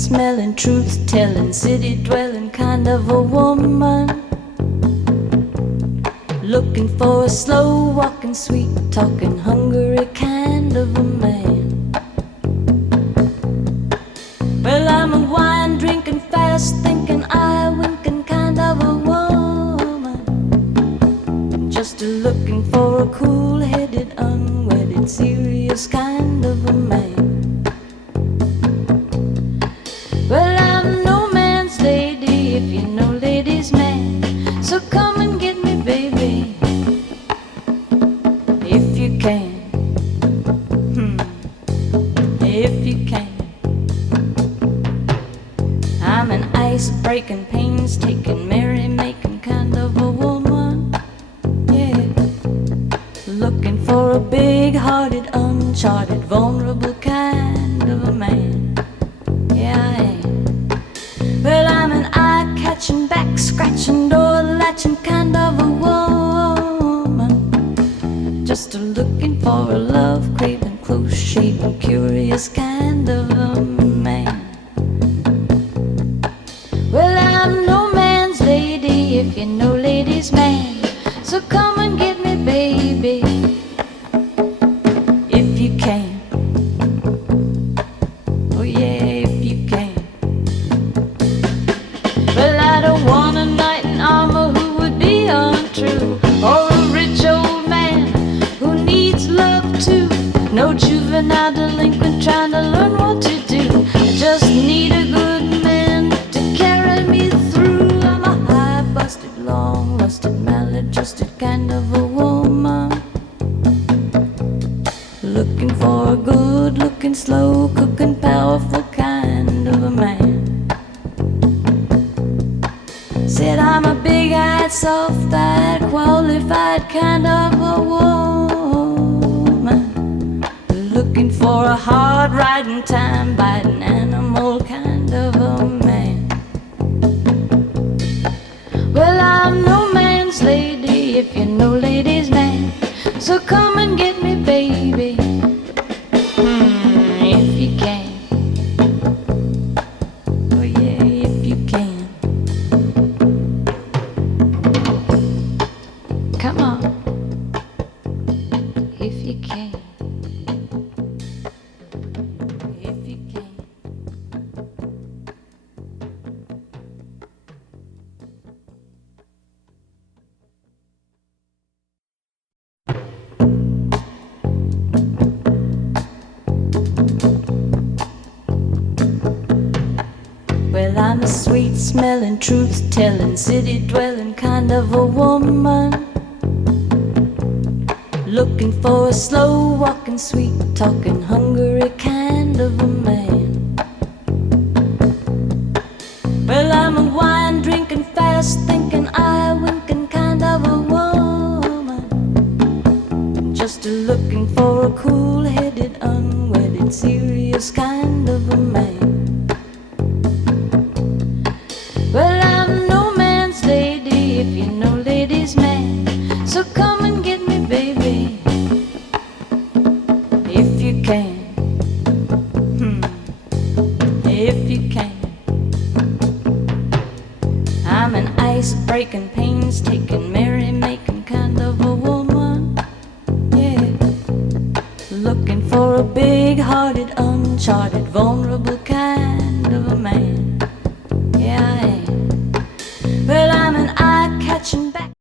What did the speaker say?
sweet-smelling, truth-telling, city-dwelling kind of a woman, looking for a slow-walking, sweet-talking, hungry kind of a man. Well, I'm a wine-drinking, fast-thinking, eye-winking kind of a woman, just looking for a cool-headed, unwedded, serious kind of a man. Well, I'm no man's lady, if you know ladies' man, so come and get me, baby, if you can. If you can. I'm an ice-breaking, pains-taking, merry-making kind of a woman, yeah, looking for a big-hearted, uncharted, vulnerable kind of a man. Yeah, I am. Well, I'm an eye-catching, back-scratching, door-latching kind of a woman, just looking for a love-craving, close-shaven, curious kind of a man. Well, I'm no man's lady, if you know ladies' man, so come and get me, baby, if you can. Oh yeah, if you can. Well, I don't want a knight in armor who would be untrue, or a rich old man who needs love too. No juvenile delinquent trying to learn what to do. I just need a good man to carry me through. I'm a high-busted, long-lusted, maladjusted kind of a woman, looking for a good-looking, slow-cooking, powerful kind of a man. Said I'm a big-eyed, soft-eyed, qualified kind of a woman, looking for a hard-riding, time-biting, animal kind of a man. Well, I'm no man's lady, if you know ladies' man, so come and get me, baby, if you can. Oh yeah, if you can. Come on, if you can. If you can. Well, I'm a sweet-smelling, truth-telling, city-dwelling kind of a woman, looking for a slow-walking, sweet-talking, hungry kind of a man. Well, I'm a wine-drinking, fast-thinking, eye-winking kind of a woman, just looking for a cool-headed, unwedded, serious kind of a man. Well, I'm no man's lady, if you know ladies' man, so come and get me, baby, if you can. If you can. I'm an ice-breaking, pains-taking, merry-making kind of a woman, yeah, looking for a big-hearted, uncharted, vulnerable kind of a man. Yeah, I am. Well, I'm an eye-catching, back